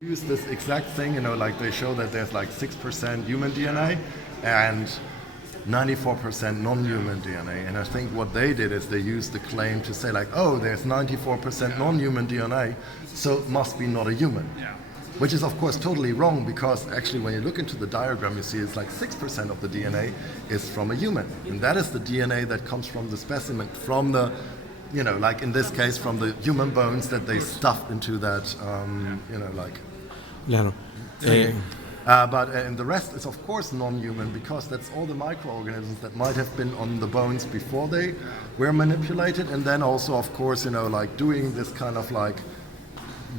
use this exact thing, like they show that there's like 6% human DNA and 94% non-human DNA. And I think what they did is they used the claim to say like, oh, there's 94% non-human DNA, so it must be not a human. Yeah. Which is of course totally wrong, because actually when you look into the diagram you see it's like 6% of the DNA is from a human. And that is the DNA that comes from the specimen, from the, like in this case from the human bones that they stuffed into that, like. Claro. And the rest is of course non-human, because that's all the microorganisms that might have been on the bones before they were manipulated, and then also of course like doing this kind of like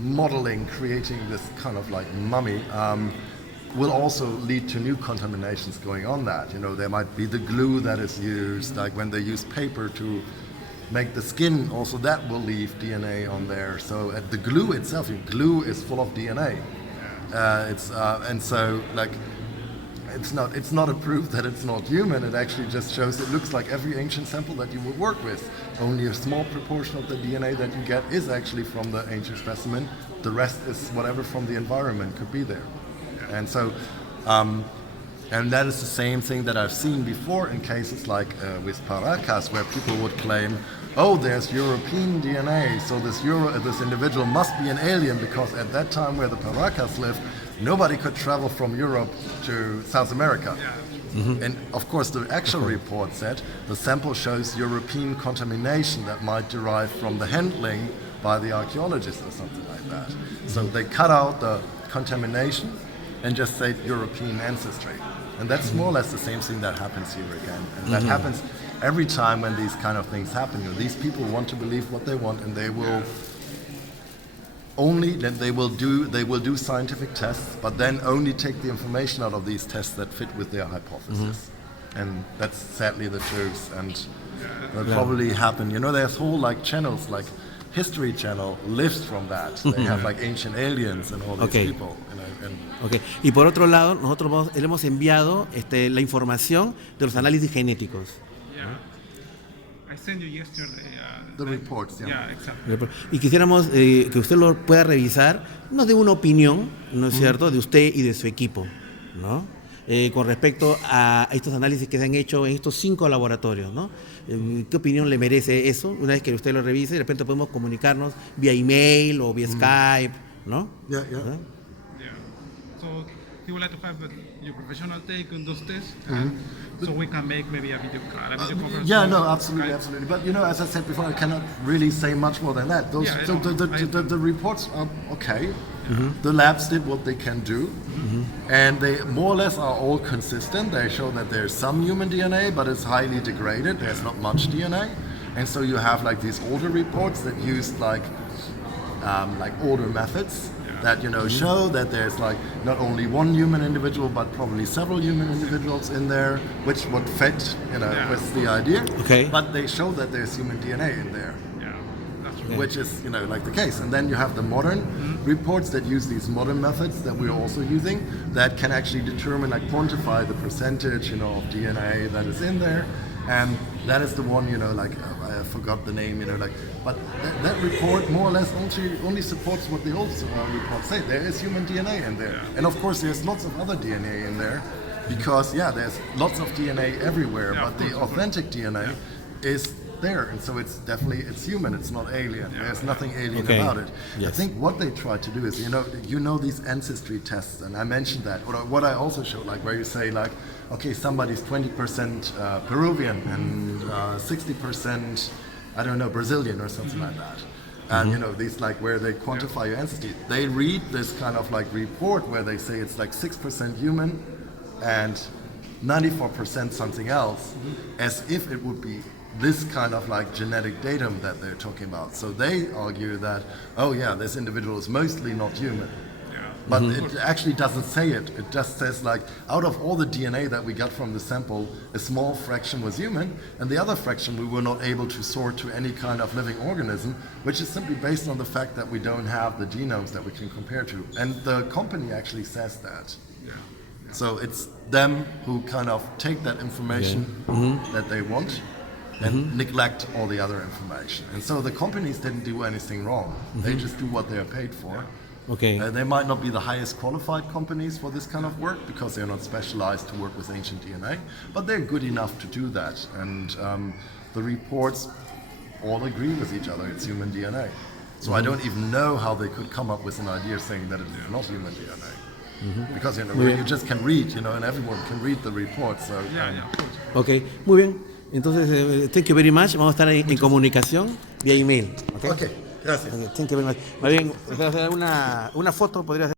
modeling, creating this kind of like mummy, will also lead to new contaminations going on that. There might be the glue that is used, like when they use paper to make the skin, also that will leave DNA on there. So the glue itself, glue is full of DNA. And so like it's not a proof that it's not human. It actually just shows it looks like every ancient sample that you would work with. Only a small proportion of the DNA that you get is actually from the ancient specimen. The rest is whatever from the environment could be there. And so and that is the same thing that I've seen before in cases like with Paracas, where people would claim, oh, there's European DNA, so this individual must be an alien, because at that time where the Paracas lived, nobody could travel from Europe to South America. Mm-hmm. And of course the actual report said the sample shows European contamination that might derive from the handling by the archaeologists or something like that. So they cut out the contamination and just say European ancestry. And that's more or less the same thing that happens here again. And that happens every time when these kind of things happen. These people want to believe what they want, and they will do scientific tests, but then only take the information out of these tests that fit with their hypothesis. And that's sadly the truth. And that probably happen. There's whole like channels, like History Channel lives from that. They have like ancient aliens and all these people. Okay. Y por otro lado, nosotros le hemos enviado la información de los análisis genéticos. I sent you yesterday. The reports, Yeah, exactly. Y quisiéramos que usted lo pueda revisar, nos dé una opinión, ¿no es cierto?, de usted y de su equipo, ¿no? Con respecto a estos análisis que se han hecho en estos 5 laboratorios, ¿no? ¿Qué opinión le merece eso? Una vez que usted lo revise, de repente podemos comunicarnos vía email o vía Skype, ¿no? Yeah. So he would like to have your professional take on those tests, so we can make maybe a video conference. Yeah, no, absolutely. But as I said before, I cannot really say much more than that. The reports are okay. The labs did what they can do, and they more or less are all consistent. They show that there's some human DNA, but it's highly degraded. There's not much DNA, and so you have like these older reports that used like older methods that show that there's like not only one human individual but probably several human individuals in there, which would fit with the idea. Okay. But they show that there's human DNA in there. Which is like the case. And then you have the modern reports that use these modern methods that we're also using, that can actually determine, like quantify the percentage of DNA that is in there. And that is the one, I forgot the name, but that report more or less only supports what the old reports say. There is human DNA in there. And of course there's lots of other DNA in there, because there's lots of DNA everywhere, but the authentic DNA is there, and so it's human, it's not alien. There's nothing alien about it. Yes. I think what they try to do is, these ancestry tests, and I mentioned that, or what I also showed, like where you say like, okay, somebody's 20% Peruvian and 60%, I don't know, Brazilian or something like that. And these like where they quantify your ancestry. They read this kind of like report where they say it's like 6% human and 94% something else, as if it would be this kind of like genetic datum that they're talking about. So they argue that, this individual is mostly not human. But it actually doesn't say it. It just says like, out of all the DNA that we got from the sample, a small fraction was human, and the other fraction we were not able to sort to any kind of living organism, which is simply based on the fact that we don't have the genomes that we can compare to. And the company actually says that. So it's them who kind of take that information that they want and neglect all the other information. And so the companies didn't do anything wrong. They just do what they are paid for. Okay. They might not be the highest qualified companies for this kind of work because they're not specialized to work with ancient DNA, but they're good enough to do that. And the reports all agree with each other. It's human DNA. So I don't even know how they could come up with an idea saying that it is not human DNA. Because you just can read, and everyone can read the report. So Yeah. Ok, muy bien. Entonces, thank you very much. Vamos a estar en comunicación vía email. Okay. Okay, gracias. Thank you very much. Más bien, usted hacer una foto, podría hacer.